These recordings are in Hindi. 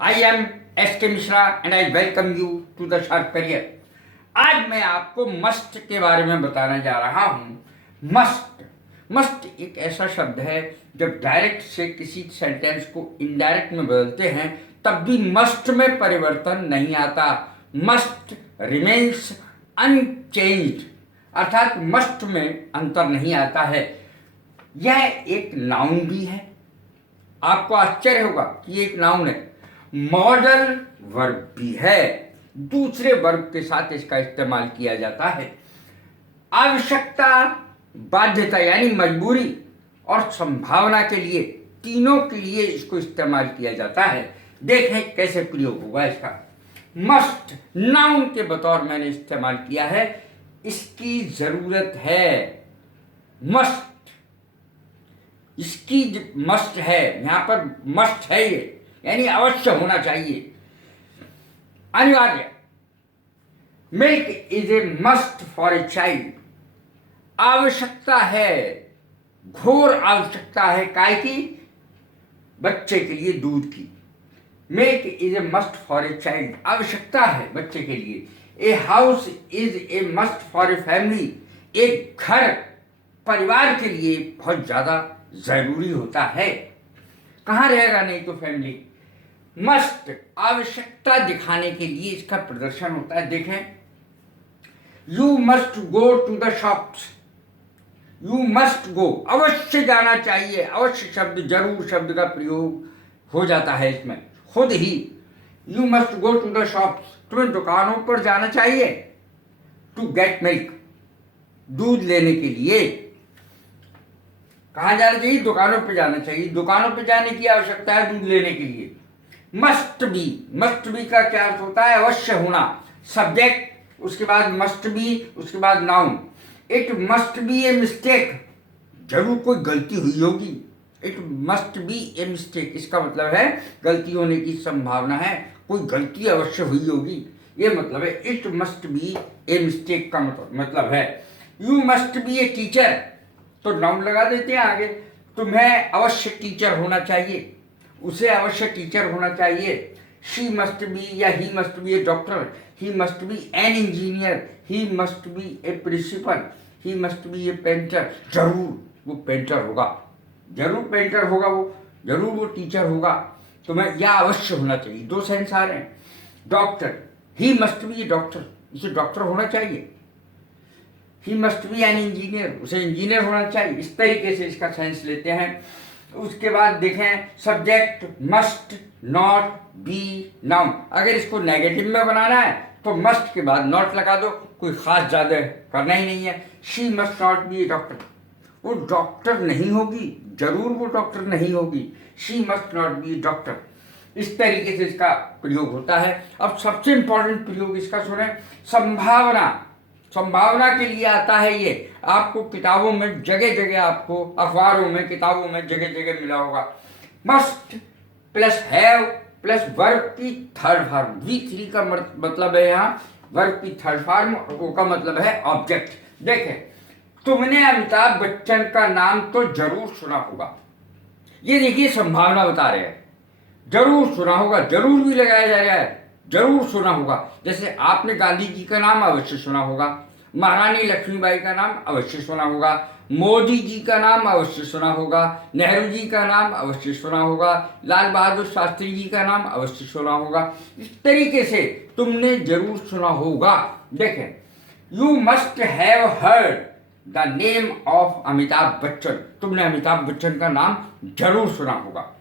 I am S K Mishra and I welcome you to the sharp career. आज मैं आपको मस्ट के बारे में बताने जा रहा हूं। मस्ट मस्ट एक ऐसा शब्द है, जब डायरेक्ट से किसी सेंटेंस को इनडायरेक्ट में बदलते हैं तब भी मस्ट में परिवर्तन नहीं आता। मस्ट रिमेन्स अनचेंज्ड, अर्थात मस्ट में अंतर नहीं आता है। यह एक नाउन भी है। आपको आश्चर्य होगा कि एक नाउन है, मॉडल वर्ब भी है। दूसरे वर्ब के साथ इसका इस्तेमाल किया जाता है। आवश्यकता, बाध्यता यानी मजबूरी और संभावना के लिए, तीनों के लिए इसको इस्तेमाल किया जाता है। देखें कैसे प्रयोग होगा इसका। मस्ट नाउन के बतौर मैंने इस्तेमाल किया है, इसकी जरूरत है। मस्ट, इसकी मस्ट है, यहां पर मस्ट है ये, यानी अवश्य होना चाहिए, अनिवार्य। Milk is a must for a child, आवश्यकता है, घोर आवश्यकता है, काय की? बच्चे के लिए दूध की। Milk is a must for a child, आवश्यकता है बच्चे के लिए। A house is a must for a family, एक घर परिवार के लिए बहुत ज्यादा जरूरी होता है, कहाँ रहेगा नहीं तो फैमिली। मस्ट आवश्यकता दिखाने के लिए इसका प्रदर्शन होता है। देखें, you must go to the shops, you must go, अवश्य जाना चाहिए। अवश्य शब्द, जरूर शब्द का प्रयोग हो जाता है इसमें खुद ही। You must go to the shops, तुम्हें दुकानों पर जाना चाहिए। टू गेट मिल्क, दूध लेने के लिए। कहाँ जाना चाहिए? दुकानों पर जाना चाहिए। दुकानों पर जाने की आवश्यकता है दूध लेने के लिए। मस्ट बी, मस्ट बी का क्या अर्थ होता है? अवश्य होना। सब्जेक्ट, उसके बाद मस्ट बी, उसके बाद noun. It must be a mistake, जरूर कोई गलती हुई होगी। It must be a mistake, इसका मतलब है गलती होने की संभावना है, कोई गलती अवश्य हुई होगी, ये मतलब है। It must be a mistake का मतलब है। You must be a teacher, तो नाउन लगा देते हैं आगे। तुम्हें अवश्य टीचर होना चाहिए, उसे अवश्य टीचर होना चाहिए। शी मस्ट बी या he must be a doctor, he must be an engineer, he must be a principal, he must be a painter, जरूर वो पेंटर होगा, जरूर पेंटर होगा वो, जरूर वो टीचर होगा। तुम्हें यह अवश्य होना चाहिए। दो सेंस आ रहे हैं। Doctor, he must be a doctor, उसे डॉक्टर होना चाहिए। ही मस्ट बी एन इंजीनियर, उसे इंजीनियर होना चाहिए। इस तरीके से इसका सेंस लेते हैं। उसके बाद देखें, subject must not be noun. अगर इसको नेगेटिव में बनाना है तो मस्ट के बाद नॉट लगा दो, कोई खास ज्यादा करना ही नहीं है। She must not be a doctor, वो डॉक्टर नहीं होगी, जरूर वो डॉक्टर नहीं होगी। She must not be a doctor, इस तरीके से इसका प्रयोग होता है। अब सबसे इंपॉर्टेंट प्रयोग इसका सुने, संभावना। संभावना के लिए आता है ये, आपको किताबों में जगह जगह, आपको अखबारों में, किताबों में जगह जगह मिला होगा। Must plus have plus verb की थर्ड फॉर्म, V3 का मतलब है यहाँ वर्ब की थर्ड फॉर्म, वो का मतलब है ऑब्जेक्ट। देखें, तुमने अमिताभ बच्चन का नाम तो जरूर सुना होगा, ये देखिए संभावना बता रहे हैं। जरूर सुना होगा, जरूर भी लगाया जा रहा है, जरूर सुना होगा। जैसे आपने गांधी जी का नाम अवश्य सुना होगा, महारानी लक्ष्मीबाई का नाम अवश्य सुना होगा, मोदी जी का नाम अवश्य सुना होगा, नेहरू जी का नाम अवश्य सुना होगा, लाल बहादुर शास्त्री जी का नाम अवश्य सुना होगा। इस तरीके से तुमने जरूर सुना होगा। देखें, you must have heard the name of Amitabh Bachchan, तुमने अमिताभ बच्चन का नाम जरूर सुना होगा।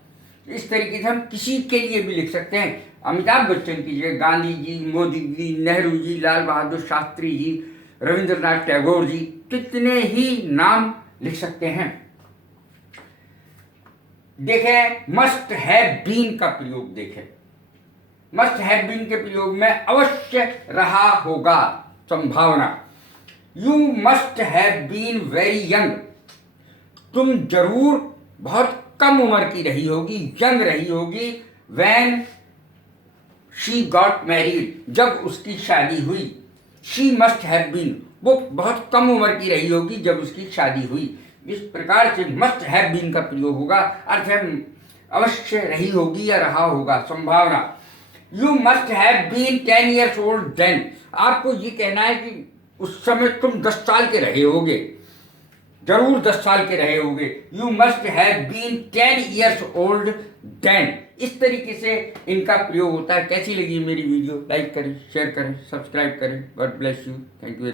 इस तरीके से हम किसी के लिए भी लिख सकते हैं। अमिताभ बच्चन की जगह गांधी जी, मोदी जी, नेहरू जी, लाल बहादुर शास्त्री जी, रविंद्रनाथ टैगोर जी, कितने ही नाम लिख सकते हैं। देखें, मस्ट हैव बीन का प्रयोग देखें। मस्ट हैव बीन के प्रयोग में अवश्य रहा होगा, संभावना। You must have been very young, तुम जरूर बहुत कम उम्र की रही होगी, यंग रही होगी। व्हेन शी गॉट मैरिड, जब उसकी शादी हुई। शी मस्ट हैव बीन, वो बहुत कम उम्र की रही होगी जब उसकी शादी हुई। इस प्रकार से मस्ट हैव बीन का प्रयोग होगा। अर्थ है अवश्य रही होगी या रहा होगा, संभावना। You must have been 10 years old then, आपको ये कहना है कि उस समय तुम 10 साल के रहे होगे, जरूर 10 साल के रहे होगे। You must have been 10 years old then, इस तरीके से इनका प्रयोग होता है। कैसी लगी मेरी वीडियो? लाइक करें, शेयर करें, सब्सक्राइब करें। God bless you, thank you.